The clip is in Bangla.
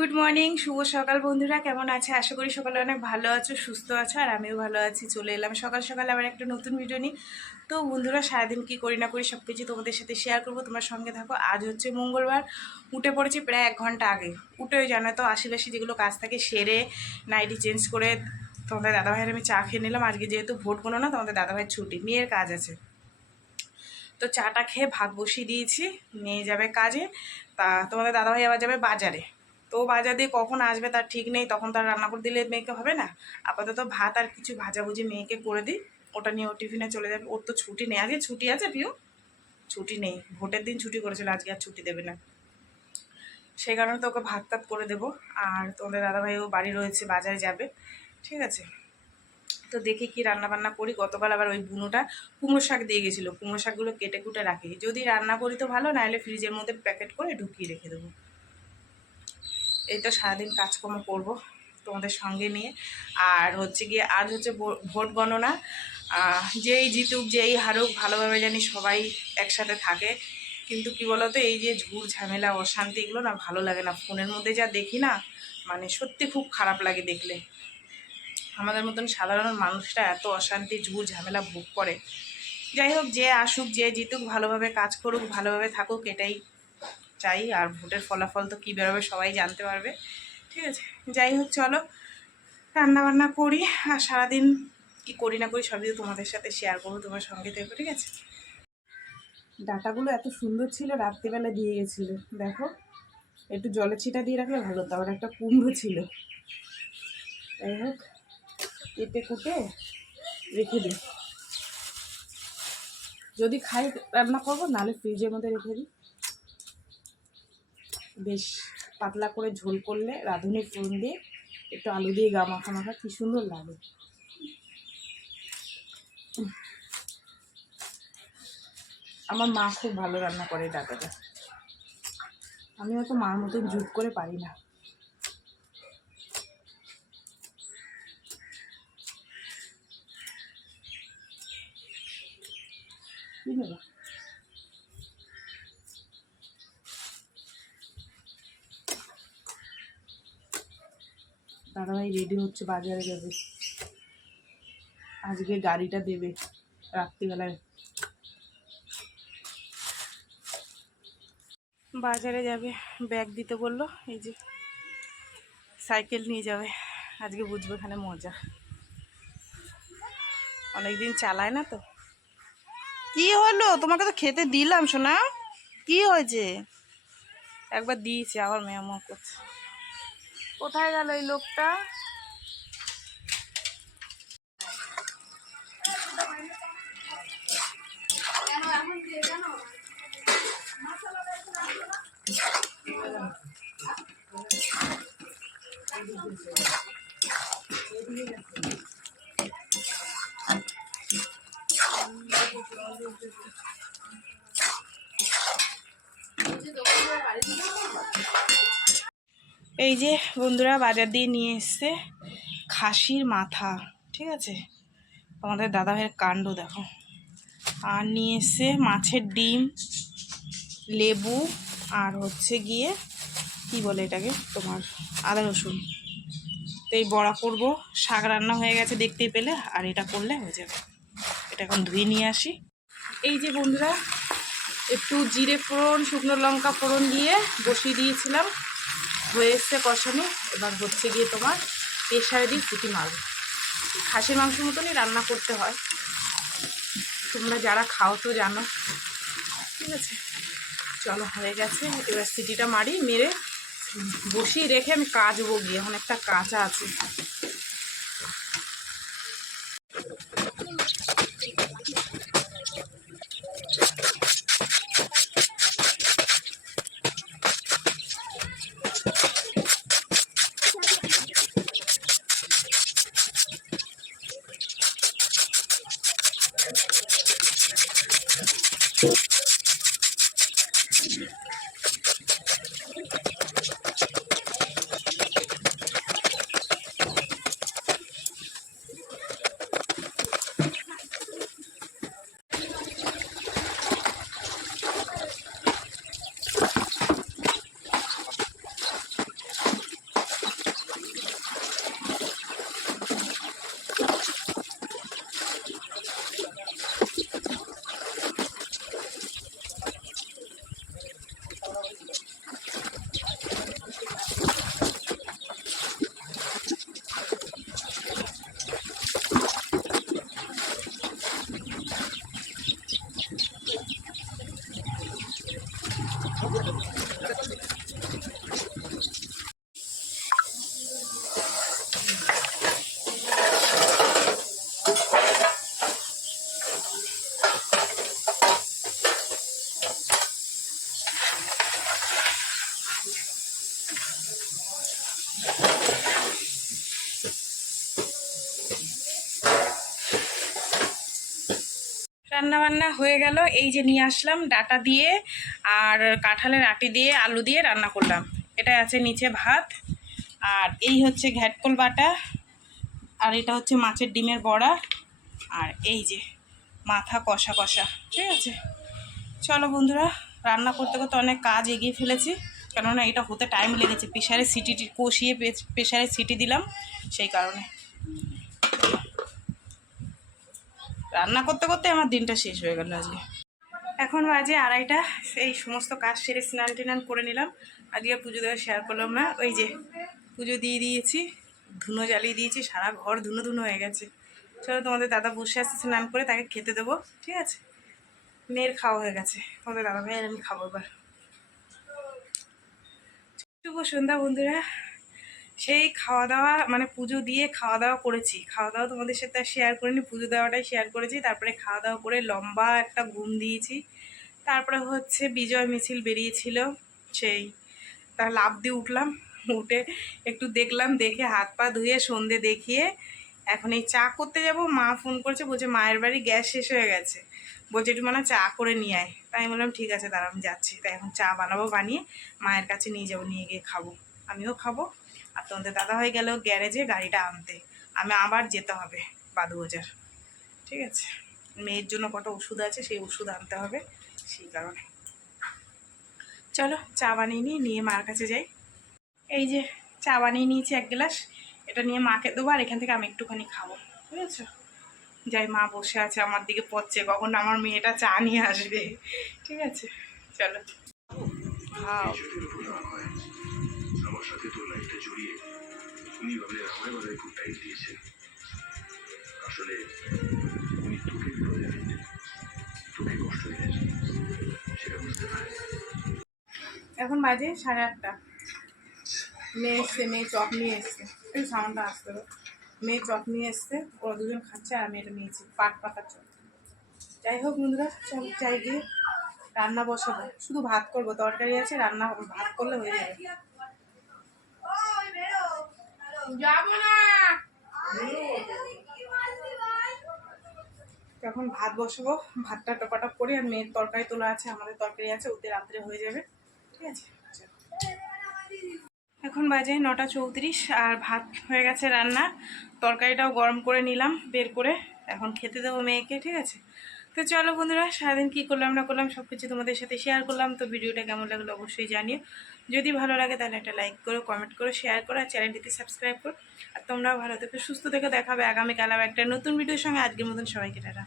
গুড মর্নিং শুভ সকাল বন্ধুরা। কেমন আছে? আশা করি সকালে অনেক ভালো আছো, সুস্থ আছো, আর আমিও ভালো আছি, চলে এলাম সকাল সকাল আবার একটা নতুন ভিডিও নিই তো বন্ধুরা, সারাদিন কী করি না করি সব কিছু তোমাদের সাথে শেয়ার করব, তোমার সঙ্গে থাকো। আজ হচ্ছে মঙ্গলবার, উঠে পড়েছি প্রায় এক ঘণ্টা আগে। উঠে জানো তো আশেপাশে যেগুলো কাজ থাকে সেরে নাইটি চেঞ্জ করে তোমাদের দাদাভাইয়ের আমি চা খেয়ে নিলাম। আজকে যেহেতু ভোট কোনো না, তোমাদের দাদাভাইয়ের ছুটি, মেয়ের কাজ আছে। তো চাটা খেয়ে ভাত বসিয়ে দিয়েছি নিয়ে যাবে কাজে, তা তোমাদের দাদাভাই আবার যাবে বাজারে। তো বাজার দিয়ে কখন আসবে তার ঠিক নেই, তখন তার রান্না করে দিলে মেয়েকে হবে না। আপাতত ভাত আর কিছু ভাজাভুজি মেয়েকে করে দিই, ওটা নিয়ে ও টিফিনে চলে যাবে। ওর তো ছুটি নেই, আজকে ছুটি আছে পিউ? ছুটি নেই, ভোটের দিন ছুটি করেছিল, আজকে আর ছুটি দেবে না। সেই কারণে তো ওকে ভাত টাত করে দেবো। আর তোমাদের দাদাভাইও বাড়ি রয়েছে, বাজারে যাবে। ঠিক আছে? তো দেখি কি রান্না বান্না করি। গতকাল আবার ওই বুনোটা কুমড়ো শাক দিয়ে গেছিল। কুমড়ো শাকগুলো কেটে কুটে রাখি যদি রান্না করি তো ভালো, নাহলে ফ্রিজের মধ্যে প্যাকেট করে ঢুকিয়ে রেখে দেবো। এই তো সারাদিন কাজকর্ম করব তোমাদের সঙ্গে নিয়ে। আর হচ্ছে গিয়ে আজ হচ্ছে ভোট গণনা। যেই জিতুক, যেই হারুক, ভালোভাবে জানি সবাই একসাথে থাকে। কিন্তু কি বলতো, এই যে ঝুর ঝামেলা, অশান্তি, এগুলো না ভালো লাগে না। ফোনের মধ্যে যা দেখি না মানে সত্যি খুব খারাপ লাগে দেখলে। আমাদের মতন সাধারণ মানুষরা এত অশান্তি ঝুর ঝামেলা ভোগ করে। যাই হোক, যে আসুক, যে জিতুক, ভালোভাবে কাজ করুক, ভালোভাবে থাকুক, এটাই চাই আর ভোটের ফলাফল তো কী বেরোবে সবাই জানতে পারবে। ঠিক আছে, যাই হোক চলো রান্না বান্না করি আর সারাদিন কি করি না করি সবই তো তোমাদের সাথে শেয়ার করব, তোমার সঙ্গে থেকো, ঠিক আছে? ডাটাগুলো এত সুন্দর ছিল, রাত্রিবেলা দিয়ে গেছিল, দেখো। একটু জলের ছিটা দিয়ে রাখলে ভালো হতো, আবার একটা কুমড়ো ছিল। যাই হোক, কেটে কুটে রেখে দিই। যদি খাই, রান্না করব, নাহলে ফ্রিজের মধ্যে রেখে দিই। বেশ পাতলা করে ঝোল করলে রাঁধুনি ফোড়ন দিয়ে একটু আলু দিয়ে গা মাখা মাখা, কী সুন্দর লাগে। আমার মা খুব ভালো রান্না করে ডাটাটা। আমি হয়তো মার মতন জুট করে পারি না। কি নেবা দাদাভাই রেডি হচ্ছে, বাজারে যাবে। আজকে গাড়িটা দেবে রাত্রিবেলায়। বাজারে যাবে ব্যাগ দিতে বলল, এই যে সাইকেল নিয়ে যাবে। আজকে বুঝবে এখানে মজা। অনেকদিন চালায় না তো। কি হলো? তোমাকে তো খেতে দিলাম শোনা কি হয়েছে? একবার দিয়েছি, আবার মেয়ামো করছে। কোথায় গেল এই লোকটা? এই যে বন্ধুরা বাজার দিয়ে নিয়ে এসছে খাসির মাথা, ঠিক আছে? তোমাদের দাদাভাইয়ের কাণ্ড দেখো। আর নিয়ে এসছে মাছের ডিম, লেবু, আর হচ্ছে গিয়ে, কি বলে এটাকে? তোমার আদা রসুন। তো এই বড়া করব। শাক রান্না হয়ে গেছে দেখতেই পেলে, আর এটা করলে হয়ে যাবে। এটা এখন ধুয়ে নিয়ে আসি। এই যে বন্ধুরা, একটু জিরে ফোড়ন, শুকনো লঙ্কা ফোড়ন দিয়ে বসিয়ে দিয়েছিলাম। হয়ে এসছে কষানো, এবার হচ্ছে গিয়ে তোমার প্রেশারে দিয়ে ফুটি মারবে। খাসির মাংস মতনই রান্না করতে হয়। তোমরা যারা খাও তো জানো। ঠিক আছে? চলো, হয়ে গেছে। এবার সিটিটা মারি, মেরে বসিয়ে রেখে আমি কাজবো গিয়ে। অনেকটা কাঁচা আছে। রান্না বান্না হয়ে গেল। এই যে নিয়ে আসলাম ডাটা দিয়ে আর কাঁঠালের আটি দিয়ে আলু দিয়ে রান্না করলাম। এটা আছে নিচে ভাত। আর এই হচ্ছে ঘ্যাটকল বাটা। আর এটা হচ্ছে মাছের ডিমের বড়া। আর এই যে মাথা কষা কষা, ঠিক আছে? চলো বন্ধুরা, রান্না করতে করতে অনেক কাজ এগিয়ে ফেলেছি। কেননা এটা হতে টাইম লেগেছে। প্রেশারে সিটি কষিয়ে প্রেশারে সিটি দিলাম সেই কারণে। রান্না করতে করতে আমার দিনটা শেষ হয়ে গেল আজকে। এখন বাজে আড়াইটা, এই সমস্ত কাজ সেরে স্নান টিনান করে নিলাম। আজকে পুজো দেওয়া শেয়ার করলাম না, ওই যে পুজো দিয়ে দিয়েছি, ধুনো জ্বালিয়ে দিয়েছি, সারা ঘর ধুনো ধুনো হয়ে গেছে। চলো তোমাদের দাদা বসে আসছে স্নান করে, তাকে খেতে দেবো, ঠিক আছে? মেয়ের খাওয়া হয়ে গেছে, তোমাদের দাদা ভাই আর আমি খাব এবার। শুভ সন্ধ্যা বন্ধুরা। সেই খাওয়া দাওয়া মানে পুজো দিয়ে খাওয়া দাওয়া করেছি। খাওয়া দাওয়া তোমাদের সাথে আর শেয়ার করিনি, পুজো দেওয়াটাই শেয়ার করেছি। তারপরে খাওয়া দাওয়া করে লম্বা একটা ঘুম দিয়েছি। তারপরে হচ্ছে বিজয় মিছিল বেরিয়েছিল, সেই তার লাভ দিয়ে উঠলাম, উঠে একটু দেখলাম, দেখে হাত পা ধুয়ে সন্ধে দেখিয়ে এখন এই চা করতে যাব, মা ফোন করেছে, বলছে মায়ের বাড়ি গ্যাস শেষ হয়ে গেছে। বলছে, একটু মানে চা করে নিয়ে আয়। তাই বললাম, ঠিক আছে, দাঁড়া, আমি যাচ্ছি। তাই এখন চা বানাবো, বানিয়ে মায়ের কাছে নিয়ে যাব, নিয়ে গিয়ে খাব। আমিও খাব। আর তোমাদের দাদা হয়ে গেল গ্যারেজে গাড়িটা আনতে। আমি আবার যেতে হবে বাদুবাজার ঠিক আছে? মেয়ের জন্য কত ওষুধ আছে, সেই ওষুধ আনতে হবে সেই কারণে। চলো, চা বানিয়ে নিই, নিয়ে মার কাছে যাই। এই যে, চা বানিয়ে নিয়েছি এক গ্লাস। এটা নিয়ে মাকে দেবো, আর এখান থেকে আমি একটুখানি খাব। বুঝেছ? যাই, মা বসে আছে আমার দিকে পড়ছে, কখন আমার মেয়েটা চা নিয়ে আসবে। ঠিক আছে? চলো। খাও। আমার সাথে তোর জড়িয়ে উনি আমায় খুব টাইম দিয়েছেন। আসলে উনি তোকে তোকে কষ্ট দিয়েছেন সেটা বুঝতে পারে এখন বাজে সাড়ে আটটা। মেয়ে এসছে, মেয়ে চপ নিয়ে এসছে। একটু সামানটা আসতে হবে মেয়ে চপ নিয়ে এসছে, ওরা দুজন খাচ্ছে আর আমি এটা নিয়েছি, পাট পাতার চপ। যাই হোক বন্ধুরা, চল চাই গিয়ে রান্না বসাবো। শুধু ভাত করব, তরকারি আছে, রান্না ভাত করলে হয়ে যাবে। এখন ভাত বসাবো। ভাতটা টপাটপ করে আর মেয়ের তরকারি তোলা আছে, আমাদের তরকারি আছে, ওতে রাত্রে হয়ে যাবে। ঠিক আছে? এখন বাজে নটা চৌত্রিশ, আর ভাত হয়ে গেছে রান্না। তরকারিটাও গরম করে নিলাম, বের করে এখন খেতে দেবো মেয়েকে, ঠিক আছে? তো চলো বন্ধুরা, সারাদিন কী করলাম, না করলাম সব কিছু তোমাদের সাথে শেয়ার করলাম। তো ভিডিওটা কেমন লাগল অবশ্যই জানিও। যদি ভালো লাগে তাহলে একটা লাইক করো কমেন্ট করো শেয়ার করো, আর চ্যানেলটিতে সাবস্ক্রাইব করো। আর তোমরাও ভালো থেকে, সুস্থ থেকে দেখাবে আগামীকাল আবার একটা নতুন ভিডিওর সঙ্গে। আজকের মতন সবাইকে টাটা।